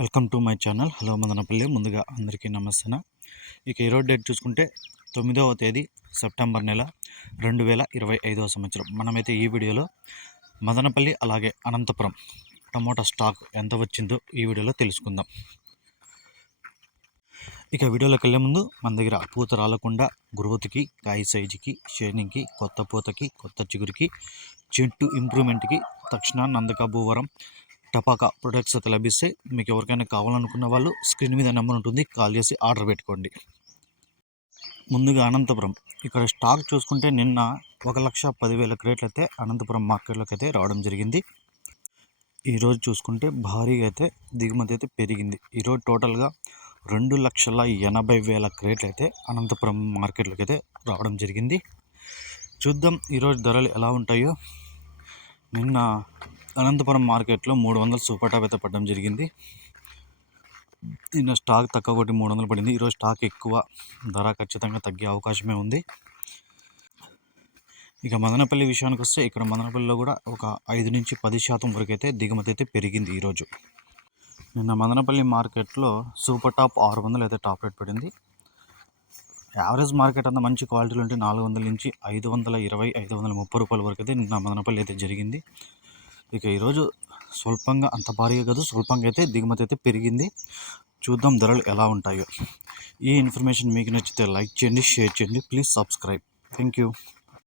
Welcome to my channel. Hello Madanapalle. ముందుగా అందరికీ నమస్తే ఇక ఈరోజు డేట్ చూసుకుంటే తొమ్మిదవ తేదీ సెప్టెంబర్ నెల రెండు వేల ఇరవై ఐదవ సంవత్సరం. మనమైతే ఈ వీడియోలో మదనపల్లి అలాగే అనంతపురం టమోటా స్టాక్ ఎంత వచ్చిందో ఈ వీడియోలో తెలుసుకుందాం. ఇక వీడియోలోకి వెళ్ళే ముందు మన దగ్గర పూత రాలకుండా గ్రోత్కి కాయ సైజుకి షైనింగ్కి కొత్త పూతకి కొత్త చిగురికి చెట్టు ఇంప్రూవ్మెంట్కి తక్షణ నందకాభూవరం టపాకా ప్రొడక్ట్స్ అయితే లభిస్తాయి మీకు ఎవరికైనా కావాలనుకున్న వాళ్ళు స్క్రీన్ మీద నెంబర్ ఉంటుంది కాల్ చేసి ఆర్డర్ పెట్టుకోండి. ముందుగా అనంతపురం. ఇక్కడ స్టాక్ చూసుకుంటే నిన్న ఒక లక్ష పదివేల క్రేట్లు అయితే అనంతపురం మార్కెట్లోకి అయితే రావడం జరిగింది. ఈరోజు చూసుకుంటే భారీగా అయితే దిగుమతి అయితే పెరిగింది. ఈరోజు టోటల్గా రెండు లక్షల ఎనభై వేల క్రేట్లు అయితే అనంతపురం మార్కెట్లోకి అయితే రావడం జరిగింది. చూద్దాం ఈరోజు ధరలు ఎలా ఉంటాయో. నిన్న అనంతపురం మార్కెట్లో మూడు వందలు సూపర్ టాప్ అయితే పడడం జరిగింది. నిన్న స్టాక్ తక్కువ కొట్టి మూడు వందలు పడింది. ఈరోజు స్టాక్ ఎక్కువ ధర ఖచ్చితంగా తగ్గే అవకాశమే ఉంది. ఇక మదనపల్లి విషయానికి వస్తే ఇక్కడ మదనపల్లిలో కూడా ఒక ఐదు నుంచి పది శాతం వరకు అయితే దిగుమతి అయితే పెరిగింది ఈరోజు. నిన్న మదనపల్లి మార్కెట్లో సూపర్ టాప్ ఆరు వందలు అయితే టాప్ రేట్ పడింది. యావరేజ్ మార్కెట్ అంతా మంచి క్వాలిటీలు ఉంటే నాలుగు వందల నుంచి ఐదు వందల ఇరవై ఐదు వందల ముప్పై రూపాయల వరకు అయితే నిన్న మదనపల్లి అయితే జరిగింది. ఇక ఈరోజు స్వల్పంగా అంత భారీగా కాదు స్వల్పంగా అయితే దిగుమతి అయితే పెరిగింది. చూద్దాం ధరలు ఎలా ఉంటాయో. ఈ ఇన్ఫర్మేషన్ మీకు నచ్చితే లైక్ చేయండి షేర్ చేయండి. Please subscribe. Thank you.